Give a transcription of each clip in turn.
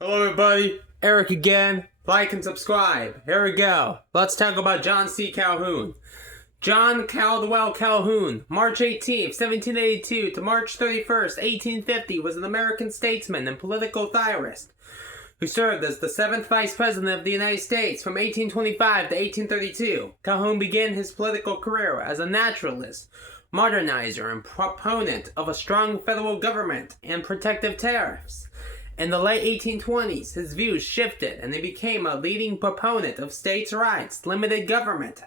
Hello everybody, Eric again. Like and subscribe. Here we go. Let's talk about John C. Calhoun. John Caldwell Calhoun, March 18th, 1782 to March 31st, 1850, was an American statesman and political theorist who served as the 7th Vice President of the United States from 1825 to 1832. Calhoun began his political career as a naturalist, modernizer, and proponent of a strong federal government and protective tariffs. In the late 1820s, his views shifted and he became a leading proponent of states' rights, limited government,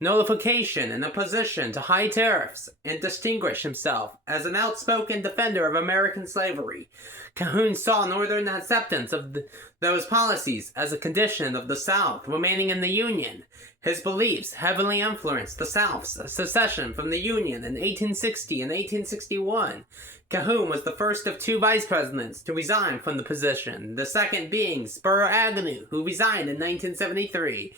nullification, and opposition to high tariffs, and distinguished himself as an outspoken defender of American slavery. Calhoun saw Northern acceptance of those policies as a condition of the South remaining in the Union. His beliefs heavily influenced the South's secession from the Union in 1860 and 1861. Calhoun was the first of two vice presidents to resign from the position, the second being Spur Agnew, who resigned in 1973.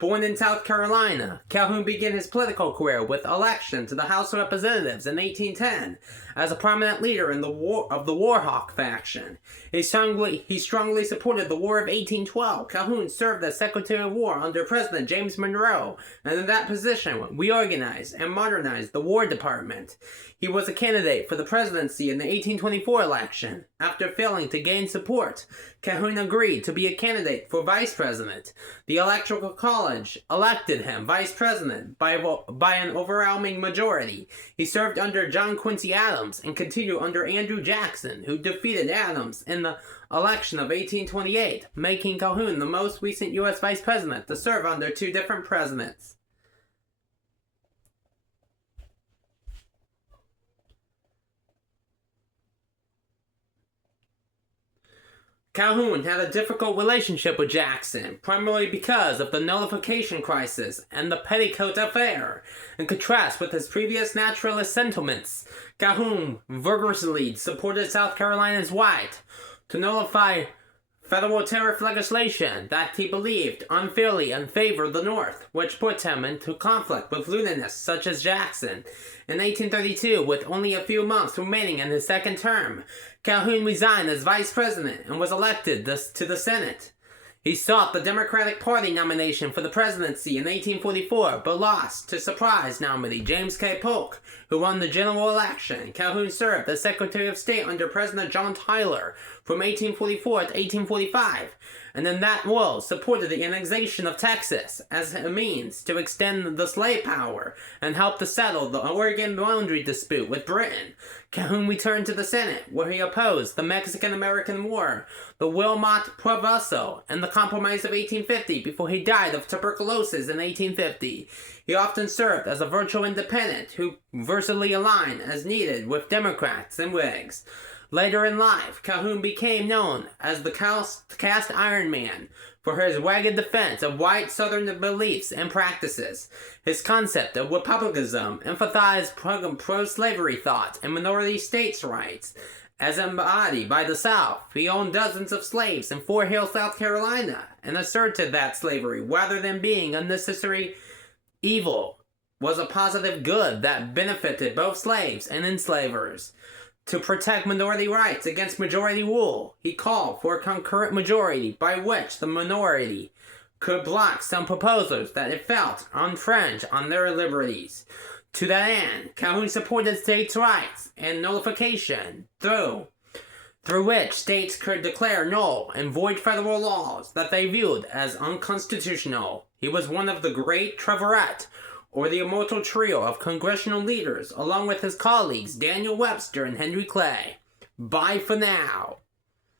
Born in South Carolina, Calhoun began his political career with election to the House of Representatives in 1810 as a prominent leader in the War Hawk faction. He strongly supported the War of 1812. Calhoun served as Secretary of War under President James Monroe, and in that position reorganized and modernized the War Department. He was a candidate for the presidency in the 1824 election. After failing to gain support, Calhoun agreed to be a candidate for vice president. The Electoral College elected him vice president by an overwhelming majority. He served under John Quincy Adams and continued under Andrew Jackson, who defeated Adams in the election of 1828, making Calhoun the most recent U.S. vice president to serve under two different presidents. Calhoun had a difficult relationship with Jackson, primarily because of the nullification crisis and the Petticoat Affair. In contrast with his previous naturalist sentiments, Calhoun vigorously supported South Carolina's right to nullify federal tariff legislation that he believed unfairly unfavored the North, which put him into conflict with Unionists such as Jackson. In 1832, with only a few months remaining in his second term, Calhoun resigned as vice president and was elected to the Senate. He sought the Democratic Party nomination for the presidency in 1844, but lost to surprise nominee James K. Polk, who won the general election. Calhoun served as Secretary of State under President John Tyler from 1844 to 1845, and in that role supported the annexation of Texas as a means to extend the slave power and help to settle the Oregon boundary dispute with Britain. Calhoun returned to the Senate, where he opposed the Mexican-American War, the Wilmot Proviso, and the Compromise of 1850 before he died of tuberculosis in 1850. He often served as a virtual independent who versatily aligned as needed with Democrats and Whigs. Later in life, Calhoun became known as the Cast Iron Man for his rugged defense of white Southern beliefs and practices. His concept of republicanism emphasized pro-slavery thought and minority states' rights. As embodied by the South, he owned dozens of slaves in Fort Hill, South Carolina, and asserted that slavery, rather than being a necessary evil, was a positive good that benefited both slaves and enslavers. To protect minority rights against majority rule, he called for a concurrent majority by which the minority could block some proposals that it felt infringed on their liberties. To that end, Calhoun supported states' rights and nullification through which states could declare null and void federal laws that they viewed as unconstitutional. He was one of the great triumvirate, or the immortal trio of congressional leaders, along with his colleagues Daniel Webster and Henry Clay. Bye for now.